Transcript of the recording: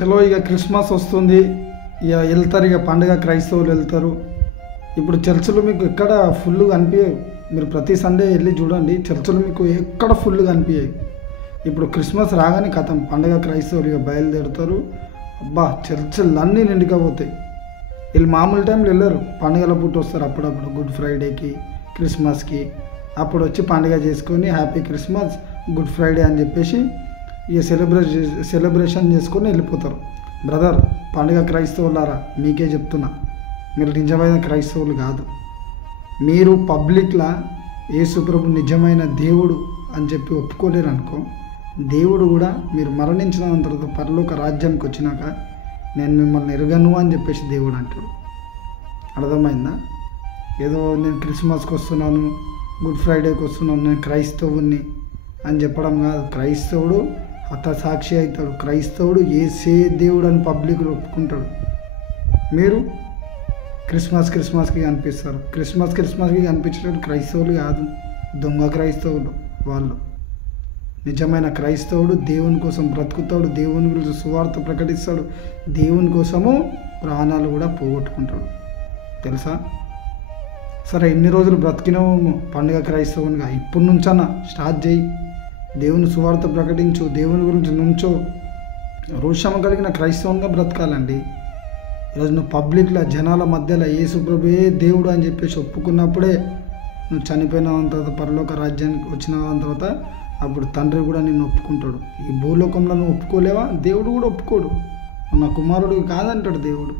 చలో ఇక క్రిస్మస్ వస్తుంది. ఇక వెళ్తారు, ఇక పండుగ క్రైస్తవులు వెళ్తారు. ఇప్పుడు చర్చిలు మీకు ఎక్కడ ఫుల్గా కనిపించాయి. మీరు ప్రతి సండే వెళ్ళి చూడండి, చర్చిలు మీకు ఎక్కడ ఫుల్గా కనిపించాయి. ఇప్పుడు క్రిస్మస్ రాగానే కథం పండుగ క్రైస్తవులు ఇక బయలుదేరుతారు. అబ్బా, చర్చిలు అన్నీ నిండుకపోతాయి. వీళ్ళు మామూలు టైంలో వెళ్ళరు, పండుగల పూట వస్తారు. అప్పుడప్పుడు గుడ్ ఫ్రైడేకి, క్రిస్మస్కి అప్పుడు వచ్చి పండుగ చేసుకొని హ్యాపీ క్రిస్మస్, గుడ్ ఫ్రైడే అని చెప్పేసి ఇక సెలబ్రేషన్ చేసుకొని వెళ్ళిపోతారు. బ్రదర్, పండుగ క్రైస్తవులారా మీకే చెప్తున్నా, మీరు నిజమైన క్రైస్తవులు కాదు. మీరు పబ్లిక్లా యేసుప్రభు నిజమైన దేవుడు అని చెప్పి ఒప్పుకోలేరు అనుకో, దేవుడు కూడా మీరు మరణించిన తర్వాత పరలోక రాజ్యానికి వచ్చినాక నేను మిమ్మల్ని ఎరగను అని చెప్పేసి దేవుడు అంటాడు. అర్థమైందా? ఏదో నేను క్రిస్మస్కి వస్తున్నాను, గుడ్ ఫ్రైడేకి వస్తున్నాను, నేను క్రైస్తవుని అని చెప్పడం కాదు. క్రైస్తవుడు హతసాక్షి అవుతాడు. క్రైస్తవుడు ఏసే దేవుడు అని పబ్లిక్లో ఒప్పుకుంటాడు. మీరు క్రిస్మస్కి కనిపిస్తారు. క్రిస్మస్కి కనిపించేటప్పుడు క్రైస్తవులు కాదు, దొంగ క్రైస్తవులు వాళ్ళు. నిజమైన క్రైస్తవుడు దేవుని కోసం బ్రతుకుతాడు, దేవుని గురించి సువార్త ప్రకటిస్తాడు, దేవుని కోసము ప్రాణాలు కూడా పోగొట్టుకుంటాడు. తెలుసా? సరే, ఎన్ని రోజులు బ్రతికినామో పండుగ క్రైస్తవునిగా, ఇప్పటి నుంచన్నా స్టార్ట్ చేయి. దేవుని సువార్త ప్రకటించు, దేవుని గురించి నుంచో, రోషమ కలిగిన క్రైస్తవునిగా బ్రతకాలండి. ఈరోజు నువ్వు పబ్లిక్లో జనాల మధ్యలో యేసుప్రభువే దేవుడు అని చెప్పేసి ఒప్పుకున్నప్పుడే నువ్వు చనిపోయిన తర్వాత పరలోక రాజ్యానికి వచ్చిన తర్వాత అప్పుడు తండ్రి కూడా నిన్ను ఒప్పుకుంటాడు. ఈ భూలోకంలో నువ్వు ఒప్పుకోలేవా? దేవుడు కూడా ఒప్పుకోడు. నా కుమారుడు కాదంటాడు దేవుడు.